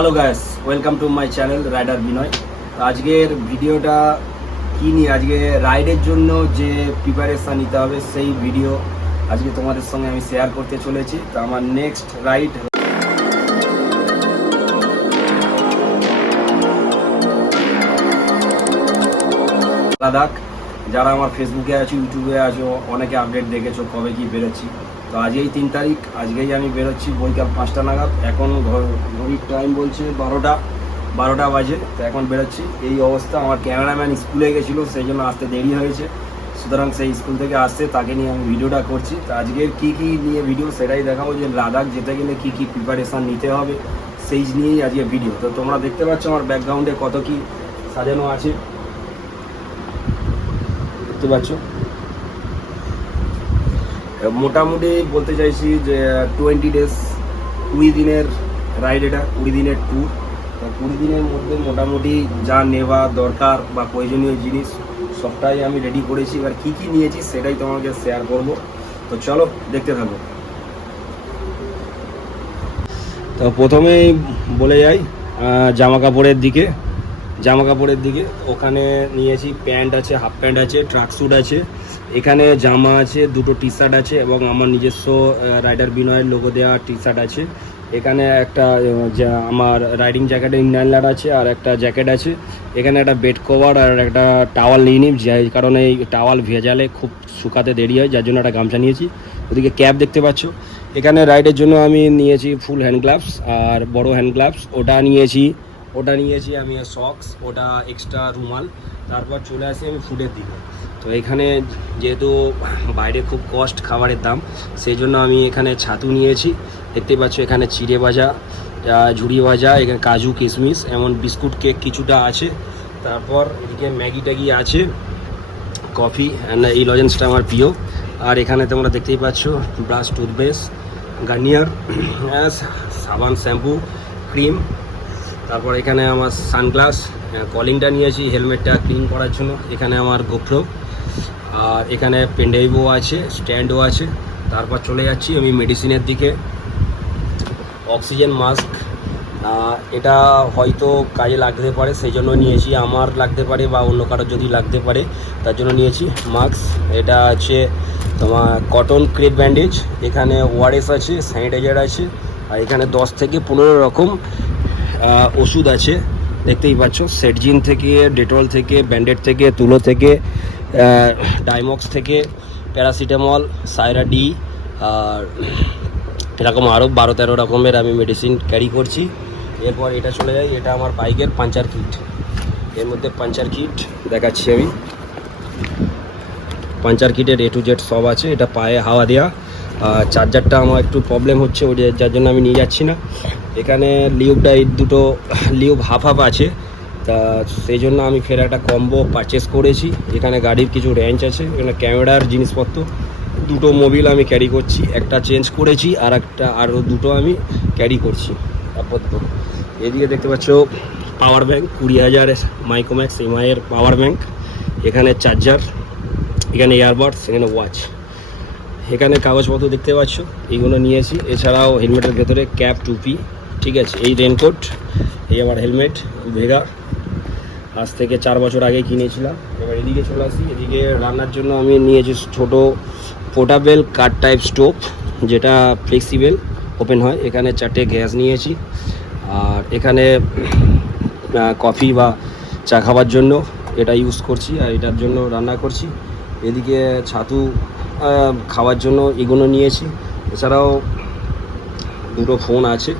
Hello guys, welcome to my channel rider Binoy. আজকের ভিডিওটা কী নিয়ে, আজকে রাইডের জন্য যে প্রিপারেশান নিতে হবে সেই ভিডিও আজকে তোমাদের সঙ্গে আমি শেয়ার করতে চলেছি। তো আমার নেক্সট রাইড লাদাখ। যারা আমার ফেসবুকে আছো, ইউটিউবে আছো, অনেকে আপডেট দেখেছো কবে কি বেরোচ্ছি। তো আজকেই 3 তারিখ, আজকেই আমি বেরোচ্ছি বৈকাল 5টা নাগাদ। এখন ঘড়ির টাইম বলছে 12টা বাজে। তো এখন বেরোচ্ছি। এই অবস্থা, আমার ক্যামেরাম্যান স্কুলে গেছিলো, সেই জন্য আসতে দেরি হয়েছে। সুতরাং সেই স্কুল থেকে আসতে তাকে নিয়ে আমি ভিডিওটা করছি। তো আজকের কী কী নিয়ে ভিডিও সেটাই দেখাবো, যে লাদাখ যেতে গেলে কী কী প্রিপারেশান নিতে হবে সেই নিয়েই আজকে ভিডিও। তো তোমরা দেখতে পাচ্ছ আমার ব্যাকগ্রাউন্ডে কত কি সাজানো আছে, দেখতে পাচ্ছ। মোটামুটি বলতে চাইছি যে 20 ডেজ, 20 দিনের রাইড, এটা 20 দিনের ট্যুর। তো 20 দিনের মধ্যে মোটামুটি যা নেওয়া দরকার বা প্রয়োজনীয় জিনিস সবটাই আমি রেডি করেছি। এবার কী কী নিয়েছি সেটাই তোমাকে শেয়ার করব। তো চলো দেখতে থাকো। তো প্রথমেই বলে যাই জামা কাপড়ের দিকে। ওখানে নিয়েছি প্যান্ট আছে, হাফ প্যান্ট আছে, ট্রাক স্যুট আছে, এখানে জামা আছে, 2টো টি শার্ট আছে এবং আমার নিজস্ব রাইডার বিনয়ের লোগো দেওয়া টি শার্ট আছে। এখানে একটা আমার রাইডিং জ্যাকেটের ইনলাইনার আছে, আর একটা জ্যাকেট আছে। এখানে একটা বেড কভার আর একটা টাওয়াল নিয়ে নিই, যার কারণে এই টাওয়াল ভেজালে খুব শুকাতে দেরি হয়, যার জন্য একটা গামছা নিয়েছি। ওদিকে ক্যাপ দেখতে পাচ্ছ। এখানে রাইডের জন্য আমি নিয়েছি ফুল হ্যান্ড গ্লাভস আর বড় হ্যান্ড গ্লাভস, ওটা নিয়েছি আমি সক্স, ওটা এক্সট্রা রুমাল। তারপর চলে আসি আমি ফুডের দিকে। তো এখানে যেহেতু বাইরে খুব কস্ট খাবারের দাম, সেই জন্য আমি এখানে ছাতু নিয়েছি, দেখতে পাচ্ছ। এখানে চিড়ে ভাজা, ঝুড়ি ভাজা, এখানে কাজু কিশমিশ, এমন বিস্কুট কেক কিছুটা আছে। তারপর এদিকে ম্যাগি ট্যাগি আছে, কফি, এই লজেন্সটা আমার প্রিয়। আর এখানে তোমরা দেখতেই পাচ্ছ ব্রাশ, টুথপেস্ট, গার্নিয়ার, সাবান, শ্যাম্পু, ক্রিম। তারপর এখানে আমার সানগ্লাস, কলিংটা নিয়েছি হেলমেটটা ক্লিন করার জন্য। এখানে আমার গোপ্রো, আর এখানে পেনড্রাইভও আছে, স্ট্যান্ডও আছে। তারপর চলে যাচ্ছি আমি মেডিসিনের দিকে। অক্সিজেন মাস্ক, এটা হয়তো কাজে লাগতে পারে, সেই জন্য নিয়েছি। আমার লাগতে পারে বা অন্য কারোর যদি লাগতে পারে, তার জন্য নিয়েছি মাস্ক। এটা আছে তোমার কটন ক্রেপ ব্যান্ডেজ, এখানে ওআরএস আছে, স্যানিটাইজার আছে, আর এখানে 10 থেকে 15 রকম ওষুধ আছে, দেখতেই পাচ্ছ। সেটজিন থেকে, ডেটল থেকে, ব্যান্ডেড থেকে, তুলো থেকে, ডাইমক্স থেকে, প্যারাসিটামল, সাইরা ডি, আর এরকম আরও 12-13 রকমের আমি মেডিসিন ক্যারি করছি। এরপর এটা চলে যাই, এটা আমার বাইকের পাঞ্চার কিট। এর মধ্যে পাঞ্চার কিট দেখাচ্ছি আমি। পাঞ্চার কিটের A to Z সব আছে। এটা পায়ে হাওয়া দেওয়া, চার্জারটা আমার একটু প্রবলেম হচ্ছে, ওই যার জন্য আমি নিয়ে যাচ্ছি না। এখানে দুটো লিউব হাফ আছে, তা সেই জন্য আমি ফের একটা কম্বো পারচেস করেছি। এখানে গাড়ির কিছু রেঞ্চ আছে, এখানে ক্যামেরার জিনিসপত্র, 2টো মোবিল আমি ক্যারি করছি, একটা চেঞ্জ করেছি, আর আরও 2টো আমি ক্যারি করছি আপাতত। এদিকে দেখতে পাচ্ছ পাওয়ার ব্যাঙ্ক, 20,000 মাইক্রোম্যাক্স এমআইয়ের পাওয়ার ব্যাঙ্ক। এখানে চার্জার, এখানে ইয়ারবাডস, এখানে ওয়াচ। এখানে কাগজপত্র দেখতে পাচ্ছ, এইগুলো নিয়েছি। এছাড়াও হেলমেটের ভেতরে ক্যাপ, টুপি, ঠিক আছে। এই রেনকোট, এই আমার হেলমেট ভেগা, আজ থেকে 4 বছর আগে কিনেছিলাম। এবার এদিকে চলে আসি। এদিকে রান্নার জন্য আমি নিয়েছি ছোটো পোর্টেবল কাট টাইপ স্টোভ, যেটা ফ্লেক্সিবল ওপেন হয়। এখানে 4টে গ্যাস নিয়েছি, আর এখানে কফি বা চা খাওয়ার জন্য এটা ইউজ করছি, আর এটার জন্য রান্না করছি। এদিকে ছাতু খাওয়ার জন্য এগুলো নিয়েছি। এছাড়াও 2টো ফোন আছে।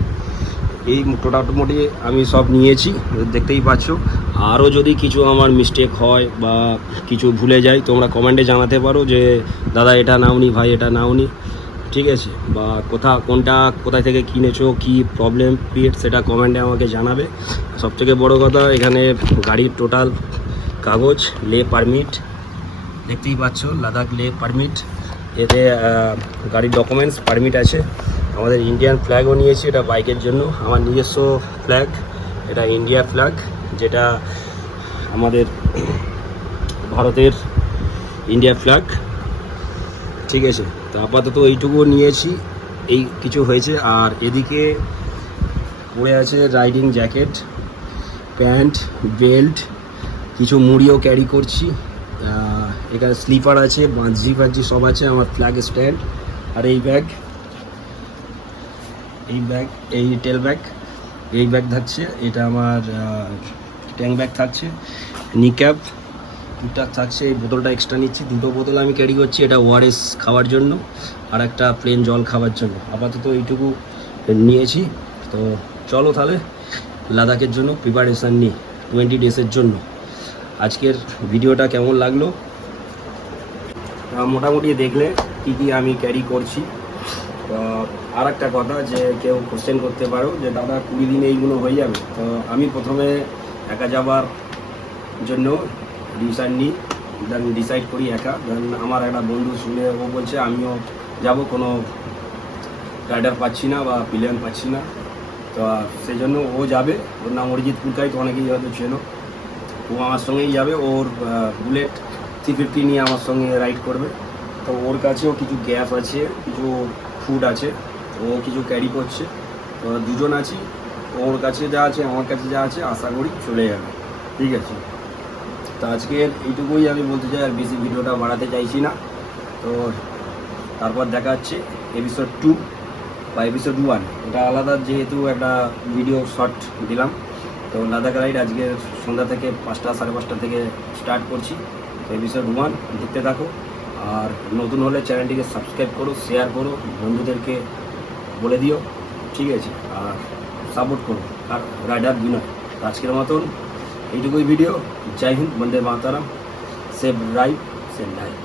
এই মোটামুটি আমি সব নিয়েছি, দেখতেই পাচ্ছ। আরও যদি কিছু আমার মিস্টেক হয় বা কিছু ভুলে যাই, তোমরা কমেন্টে জানাতে পারো যে দাদা এটা নাওনি, ভাই এটা নাওনি, ঠিক আছে। বা কোথায় থেকে কিনেছো, কি প্রবলেম ক্রিয়েট, সেটা কমেন্টে আমাকে জানাবে। সবথেকে বড় কথা, এখানে গাড়ির টোটাল কাগজ, লে পারমিট, দেখতেই পাচ্ছ লাদাখ লে পারমিট। এতে গাড়ির ডকুমেন্টস, পারমিট আছে। আমাদের ইন্ডিয়ান ফ্ল্যাগও নিয়েছি, এটা বাইকের জন্য। আমার নিজস্ব ফ্ল্যাগ, এটা ইন্ডিয়া ফ্ল্যাগ, যেটা আমাদের ভারতের ইন্ডিয়া ফ্ল্যাগ, ঠিক আছে। তো আপাতত এইটুকু নিয়েছি, এই কিছু হয়েছে। আর এদিকে পরে আছে রাইডিং জ্যাকেট, প্যান্ট, বেল্ট, কিছু মুড়িও ক্যারি করছি। এখানে স্লিপার আছে, বাঁজি ফাঁজি সব আছে, আমার ফ্ল্যাগ স্ট্যান্ড। আর এই ব্যাগ, এই টেল ব্যাগ, এই ব্যাগ থাকছে, এটা আমার ট্যাঙ্ক ব্যাগ থাকছে, নিক্যাপ দুটা থাকছে। এই বোতলটা এক্সট্রা নিচ্ছি, দুটো বোতল আমি ক্যারি করছি, এটা ওআরএস খাওয়ার জন্য আর একটা প্লেন জল খাওয়ার জন্য। আপাতত এইটুকু নিয়েছি। তো চলো তাহলে লাদাখের জন্য প্রিপারেশান নিই 20 ডেজের জন্য। আজকের ভিডিওটা কেমন লাগলো মোটামুটি দেখলে কী কী আমি ক্যারি করছি। তো আর একটা কথা, যে কেউ কোশ্চেন করতে পারো যে দাদা 20 দিনে এইগুলো হয়ে যাবে। তো আমি প্রথমে একা যাবার জন্য ডিসিশন নিই, দেন ডিসাইড করি একা। দেন আমার একটা বন্ধু শুনে ও বলছে আমিও যাব, কোনো রাইডার পাচ্ছি না বা প্লেয়ার পাচ্ছি না। তো সেই জন্য ও যাবে, ওর নাম অরিজিৎ পুরকাই, তো অনেকেই হয়তো চেনো। ও আমার সঙ্গেই যাবে, ওর বুলেট 350 নিয়ে আমার সঙ্গে রাইড করবে। তো ওর কাছেও কিছু গ্যাস আছে, কিছু ফুড আছে, ও কিছু ক্যারি করছে। তো দুজন আছি, ওর কাছে যা আছে আমার কাছে যা আছে, আশা করি চলে যাবে। ঠিক আছে, তো আজকের এইটুকুই আমি বলতে চাই, আর বেশি ভিডিওটা বাড়াতে চাইছি না। তো তারপর দেখা হচ্ছে এপিসোড 2 বা এপিসোড 1, এটা আলাদা, যেহেতু একটা ভিডিও শর্ট দিলাম। তো লাদাখ রাইড আজকে সন্ধ্যা থেকে 5টা সাড়ে 5টা থেকে স্টার্ট করছি। তো এপিসোড 1 দেখতে থাকো, আর নতুন হলে চ্যানেলটিকে সাবস্ক্রাইব করো, শেয়ার করো, বন্ধুদেরকে বলে দিও। ঠিক আছে, আর সাপোর্ট করো আর রাইডার বিনয়। আজকের মতন এইটুকুই video. Jai Hind, Vande Mataram, save ride save life.